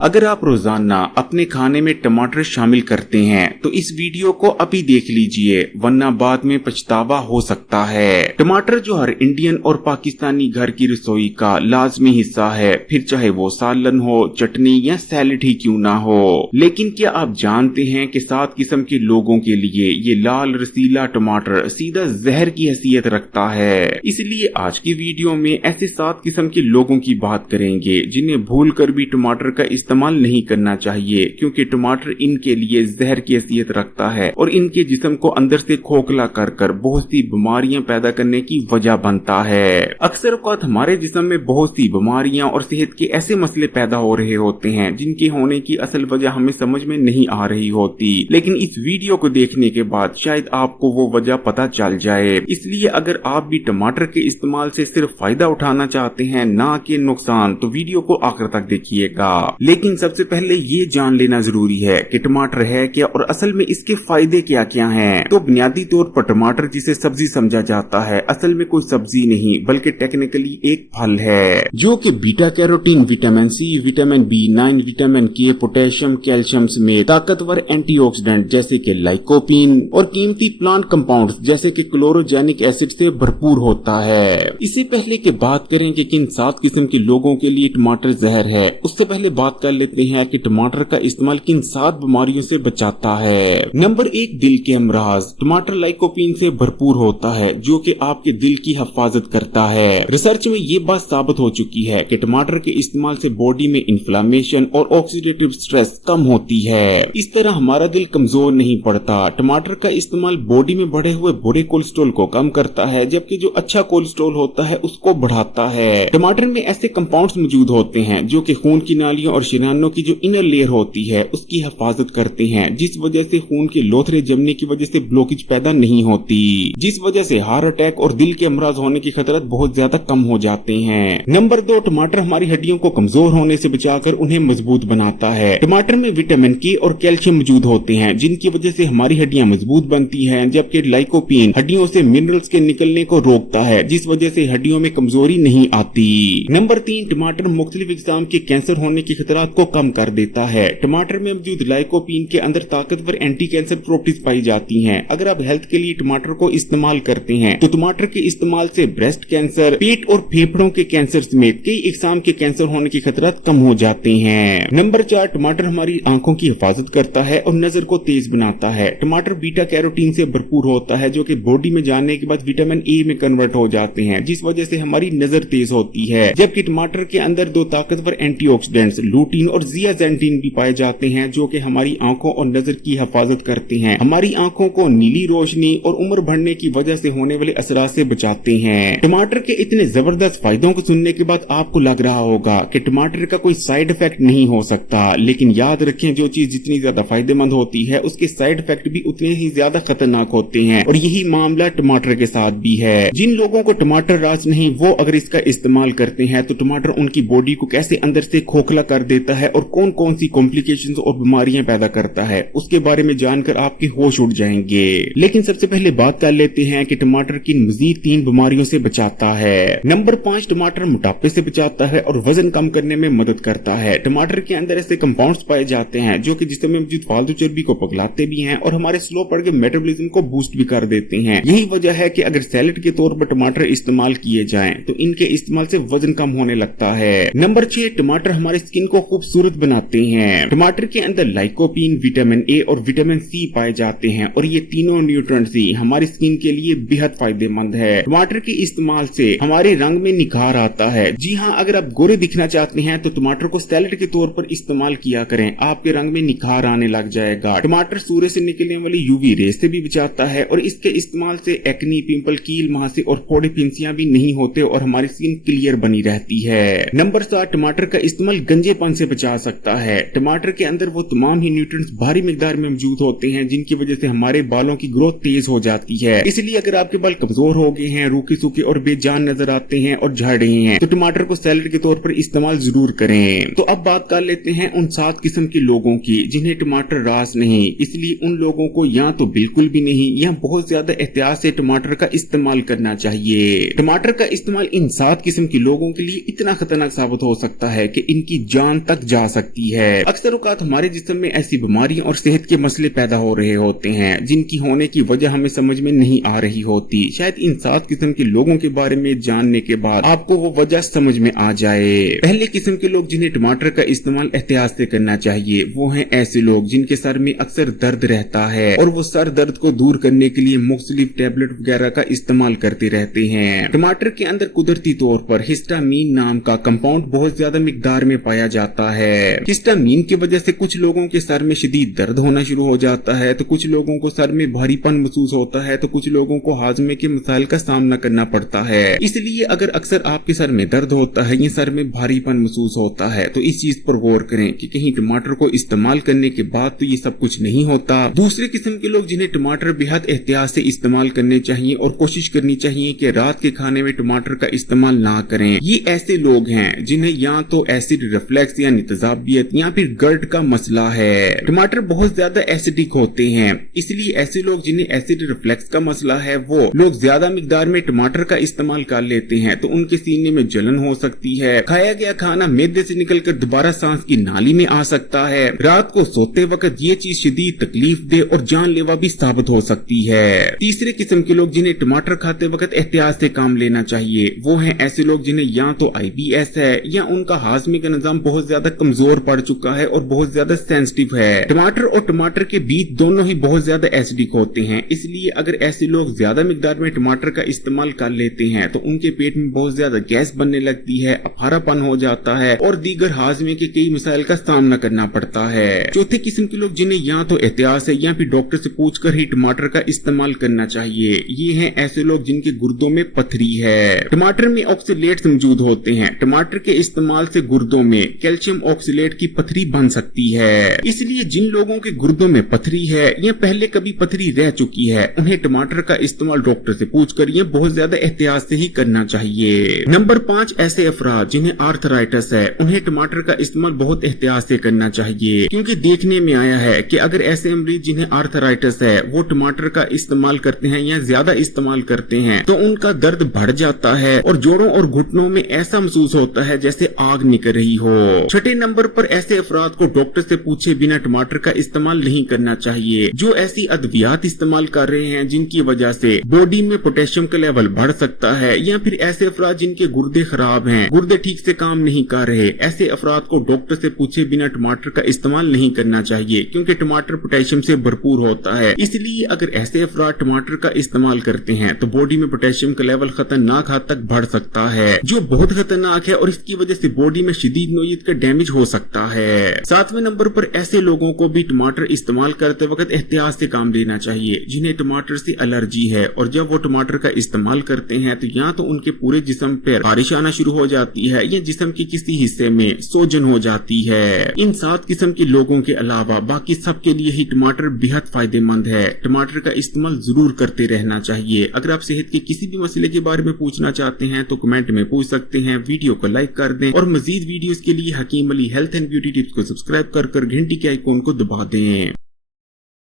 अगर आप रोजाना अपने खाने में टमाटर शामिल करते हैं तो इस वीडियो को अभी देख लीजिए, वरना बाद में पछतावा हो सकता है। टमाटर जो हर इंडियन और पाकिस्तानी घर की रसोई का लाजमी हिस्सा है, फिर चाहे वो सालन हो, चटनी या सैलेड ही क्यों ना हो। लेकिन क्या आप जानते हैं कि 7 किस्म के लोगों के लिए ये लाल रसीला टमाटर सीधा जहर की हैसियत रखता है। इसलिए आज की वीडियो में ऐसे 7 किस्म के लोगों की बात करेंगे जिन्हें भूल कर भी टमाटर का इस्तेमाल नहीं करना चाहिए, क्योंकि टमाटर इनके लिए जहर की हैसियत रखता है और इनके जिस्म को अंदर से खोखला कर बहुत सी बीमारियां पैदा करने की वजह बनता है। अक्सर औक़ात हमारे जिस्म में बहुत सी बीमारियां और सेहत के ऐसे मसले पैदा हो रहे होते हैं जिनके होने की असल वजह हमें समझ में नहीं आ रही होती, लेकिन इस वीडियो को देखने के बाद शायद आपको वो वजह पता चल जाए। इसलिए अगर आप भी टमाटर के इस्तेमाल से सिर्फ फायदा उठाना चाहते हैं, ना कि नुकसान, तो वीडियो को आखिर तक देखिएगा। लेकिन सबसे पहले ये जान लेना जरूरी है कि टमाटर है क्या और असल में इसके फायदे क्या क्या हैं। तो बुनियादी तौर पर टमाटर जिसे सब्जी समझा जाता है, असल में कोई सब्जी नहीं बल्कि टेक्निकली एक फल है जो कि beta carotene, vitamin C, vitamin B9, vitamin K, potassium, calcium समेत ताकतवर एंटीऑक्सीडेंट जैसे कि लाइकोपीन और कीमती प्लांट कंपाउंड्स जैसे कि क्लोरोजेनिक एसिड से भरपूर होता है। इससे पहले कि बात करें कि किन 7 किस्म के लोगों के लिए टमाटर जहर है, उससे पहले बात कर लेते हैं कि टमाटर का इस्तेमाल किन 7 बीमारियों से बचाता है। नंबर 1, दिल के अमराज। टमाटर लाइकोपीन से भरपूर होता है जो कि आपके दिल की हिफाजत करता है। रिसर्च में ये बात साबित हो चुकी है कि टमाटर के इस्तेमाल से बॉडी में इन्फ्लेमेशन और ऑक्सीडेटिव स्ट्रेस कम होती है। इस तरह हमारा दिल कमजोर नहीं पड़ता। टमाटर का इस्तेमाल बॉडी में बढ़े हुए बुरे कोलेस्ट्रॉल को कम करता है, जबकि जो अच्छा कोलेस्ट्रॉल होता है उसको बढ़ाता है। टमाटर में ऐसे कंपाउंड्स मौजूद होते हैं जो कि खून की नालियों और शरीयानों की जो इनर लेयर होती है उसकी हिफाजत करते हैं, जिस वजह से खून के लोथरे जमने की वजह से ब्लॉकेज पैदा नहीं होती, जिस वजह से हार्ट अटैक और दिल के अमराज होने के खतरा बहुत ज्यादा कम हो जाते हैं। नंबर 2, टमाटर हमारी हड्डियों को कमजोर होने से बचाकर उन्हें मजबूत बनाता है। टमाटर में विटामिन के और कैल्शियम मौजूद होते हैं जिनकी वजह से हमारी हड्डियां मजबूत बनती हैं, जबकि लाइकोपीन हड्डियों से मिनरल्स के निकलने को रोकता है, जिस वजह से हड्डियों में कमजोरी नहीं आती। नंबर 3, टमाटर मुख्तलिफ किस्म के कैंसर होने के खतरात को कम कर देता है। टमाटर में मौजूद लाइकोपीन के अंदर ताकतवर एंटी कैंसर प्रॉपर्टीज पाई जाती हैं। अगर आप हेल्थ के लिए टमाटर को इस्तेमाल करते हैं तो टमाटर के इस्तेमाल से ब्रेस्ट कैंसर, पेट और फेफड़ों के कैंसर समेत कई इकसाम के कैंसर होने के खतरात कम हो जाते हैं। नंबर 4, टमाटर हमारी आंखों की हिफाजत करता है और नजर को तेज बनाता है। टमाटर बीटा कैरोटीन से भरपूर होता है जो कि बॉडी में जाने के बाद विटामिन ए में कन्वर्ट हो जाते हैं, जिस वजह से हमारी नजर तेज होती है। जबकि टमाटर के अंदर 2 ताकतवर एंटीऑक्सीडेंट्स लूटीन और जियाजेंटिन भी पाए जाते हैं जो कि हमारी आंखों और नजर की हिफाजत करते हैं, हमारी आंखों को नीली रोशनी और उम्र बढ़ने की वजह से होने वाले असरात से बचाते हैं। टमाटर के इतने जबरदस्त फायदों को सुनने के बाद आपको लग रहा होगा कि टमाटर का कोई साइड इफेक्ट नहीं हो सकता, लेकिन याद रखें जो चीज जितनी ज्यादा फायदेमंद होती है उसके साइड इफेक्ट भी उतने ही ज्यादा खतरनाक होते हैं, और यही मामला टमाटर के साथ भी है। जिन लोगों को टमाटर राज नहीं, वो अगर इसका इस्तेमाल करते हैं तो टमाटर उनकी बॉडी को कैसे अंदर से खोखला कर देता है और कौन कौन सी कॉम्प्लिकेशंस और बीमारियां पैदा करता है उसके बारे में जानकर आपके होश उड़ जाएंगे। लेकिन सबसे पहले बात कर लेते हैं कि टमाटर किन मजीद 3 बीमारियों से बचाता है। नंबर 5, टमाटर मोटापे से बचाता है और वजन कम करने में मदद करता है। टमाटर के अंदर ऐसे कंपाउंड्स पाए जाते हैं जो कि जिस्म में मौजूद फालतू चर्बी को पिघलाते भी हैं और हमारे स्लो बढ़ के मेटाबॉलिज्म को बूस्ट भी कर देते हैं। यही वजह है कि अगर सैलेड के तौर पर टमाटर इस्तेमाल किए जाएं तो इनके इस्तेमाल से वजन कम होने लगता है। नंबर 6, टमाटर हमारी स्किन को खूबसूरत बनाते हैं। टमाटर के अंदर लाइकोपीन, विटामिन ए और विटामिन सी पाए जाते हैं और ये तीनों न्यूट्रिएंट्स ही हमारी स्किन के लिए बेहद फायदेमंद है। टमाटर के इस्तेमाल से हमारे रंग में निखार आता है। जी हाँ, अगर आप गोरे दिखना चाहते हैं तो टमाटर को सैलेड के तौर पर इस्तेमाल किया करें, आपके रंग में निखार आने लग जाएगा। टमाटर सूर्य से निकलने वाली यूवी रेस से भी बचाता है और इसके इस्तेमाल से एक्नी, पिंपल, कील, महासे और फोड़े फिंसियां भी नहीं होते और हमारी स्किन क्लियर बनी रहती है। नंबर 7, टमाटर का इस्तेमाल गंजेपन से बचा सकता है। टमाटर के अंदर वो तमाम ही न्यूट्रिएंट्स भारी मिकदार में मौजूद होते हैं जिनकी वजह से हमारे बालों की ग्रोथ तेज हो जाती है। इसलिए अगर आपके बाल कमजोर हो गए हैं, रूखे सूखे और बेजान नजर आते हैं और झड़ रहे हैं तो टमाटर को सैलेड के तौर पर इस्तेमाल जरूर करें। तो अब बात कर लेते हैं उन 7 किस्म के लोगों की जिन्हें टमाटर रास नहीं, इसलिए उन लोगों को या तो बिल्कुल भी नहीं या बहुत ज्यादा एहतियात से टमाटर का इस्तेमाल करना चाहिए। टमाटर का इस्तेमाल इन 7 किस्म के लोगों के लिए इतना खतरनाक साबित हो सकता है कि इनकी जान तक जा सकती है। अक्सर औकात हमारे जिस्म में ऐसी बीमारियां और सेहत के मसले पैदा हो रहे होते हैं जिनकी होने की वजह हमें समझ में नहीं आ रही होती। शायद इन 7 किस्म के लोगों के बारे में जानने के बाद आपको वो वजह समझ में आ जाए। पहले किस्म के लोग जिन्हें टमाटर का इस्तेमाल एहतियात से करना चाहिए वो हैं ऐसे लोग जिनके सर में अक्सर दर्द रहता है और वो सर दर्द को दूर करने के लिए मुख्तलिफ टैबलेट वगैरह का इस्तेमाल करते रहते हैं। टमाटर के अंदर कुदरती तौर पर हिस्टामीन नाम का कंपाउंड बहुत ज्यादा मिकदार में पाया जाता है। हिस्टामीन की वजह से कुछ लोगों के सर में शदीद दर्द होना शुरू हो जाता है, तो कुछ लोगों को सर में भारीपन महसूस होता है, तो कुछ लोगों को हाजमे के मसाइल का सामना करना पड़ता है। इसलिए अगर अक्सर आपके सर में दर्द होता है या सर में भारीपन महसूस होता है तो इस चीज पर गौर करें कि कहीं टमाटर को इस्तेमाल करने के बाद तो ये सब कुछ नहीं होता। दूसरे किस्म के लोग जिन्हें टमाटर बेहद एहतियात से इस्तेमाल करने चाहिए और कोशिश करनी चाहिए कि रात के खाने में टमाटर का इस्तेमाल ना करें। ये ऐसे लोग हैं जिन्हें या तो एसिड रिफ्लेक्स यानी तेजाबियत या फिर गर्ट का मसला है। टमाटर बहुत ज्यादा एसिडिक होते हैं, इसलिए ऐसे लोग जिन्हें एसिड रिफ्लेक्स का मसला है वो लोग ज्यादा मिकदार में टमाटर का इस्तेमाल कर लेते हैं तो उनके सीने में जलन हो सकती है। खाया गया खाना मैदे से निकलकर दोबारा सांस की नाली में आ सकता है। रात को सोते वक्त ये चीज शदीद तकलीफ दे और जानलेवा भी साबित हो सकती है। तीसरे किस्म के लोग जिन्हें टमाटर खाते वक्त एहतियात से काम लेना चाहिए वो हैं ऐसे लोग जिन्हें या तो IBS है या उनका हाजमे का निजाम बहुत ज्यादा कमजोर पड़ चुका है और बहुत ज्यादा सेंसिटिव है। टमाटर और टमाटर के बीज दोनों ही बहुत ज्यादा एसिडिक होते हैं, इसलिए अगर ऐसे लोग ज्यादा मिकदार में टमाटर का इस्तेमाल कर लेते हैं तो उनके पेट में बहुत ज्यादा गैस बनने लगती है, अफारापन हो जाता है और दीगर हाजमे के कई मसाइल का सामना करना पड़ता है। चौथे किस्म के लोग जिन्हें या तो एहतियात से या फिर डॉक्टर से पूछकर ही टमाटर का इस्तेमाल करना चाहिए ये हैं ऐसे लोग जिनके गुर्दों में पथरी है। टमाटर में ऑक्सीलेट्स मौजूद होते हैं। टमाटर के इस्तेमाल से गुर्दों में कैल्शियम ऑक्सीलेट की पथरी बन सकती है, इसलिए जिन लोगों के गुर्दों में पथरी है या पहले कभी पथरी रह चुकी है उन्हें टमाटर का इस्तेमाल डॉक्टर से पूछकर ये बहुत ज्यादा एहतियात से ही करना चाहिए। नंबर 5 ऐसे अफराद जिन्हें आर्थराइटिस है उन्हें टमाटर का इस्तेमाल बहुत एहतियात से करना चाहिए, क्योंकि देखने में आया है कि अगर ऐसे मरीज जिन्हें आर्थराइटिस है वो टमाटर का इस्तेमाल करते हैं या ज्यादा इस्तेमाल करते हैं तो उनका दर्द बढ़ जाता है और जोड़ों और घुटनों में ऐसा महसूस होता है जैसे आग निकल रही हो। छठे नंबर पर ऐसे अफराद को डॉक्टर से पूछे बिना टमाटर का इस्तेमाल नहीं करना चाहिए जो ऐसी अद्वियात इस्तेमाल कर रहे हैं जिनकी वजह से बॉडी में पोटेशियम का लेवल बढ़ सकता है, या फिर ऐसे अफराद जिनके गुर्दे खराब हैं, गुर्दे ठीक से काम नहीं कर रहे, ऐसे अफराद को डॉक्टर से पूछे बिना टमाटर का इस्तेमाल नहीं करना चाहिए क्योंकि टमाटर पोटेशियम से भरपूर होता है। इसलिए अगर ऐसे अफराद टमाटर का इस्तेमाल करते हैं तो बॉडी में पोटेशियम का लेवल खतरनाक हद तक बढ़ सकता है जो बहुत खतरनाक है और इसकी वजह से बॉडी में शदीद नोयत का डैमेज हो सकता है। 7वें नंबर पर ऐसे लोगों को भी टमाटर इस्तेमाल करते वक्त एहतियात से काम लेना चाहिए जिन्हें टमाटर से एलर्जी है और जब वो टमाटर का इस्तेमाल करते हैं तो या तो उनके पूरे जिस्म पर खारिश आना शुरू हो जाती है या जिस्म के किसी हिस्से में सोजन हो जाती है। इन 7 किस्म के लोगों के अलावा बाकी सबके लिए ही टमाटर बेहद फायदेमंद है। टमाटर का इस्तेमाल जरूर करते रहना चाहिए। अगर आप सेहत के किसी भी मसले के बारे में पूछना चाहते हैं तो कमेंट में पूछ सकते हैं। वीडियो को लाइक कर दें और मजीद वीडियोस के लिए Hakeem Ali health and beauty tips को सब्सक्राइब कर घंटी के आइकॉन को दबा दें।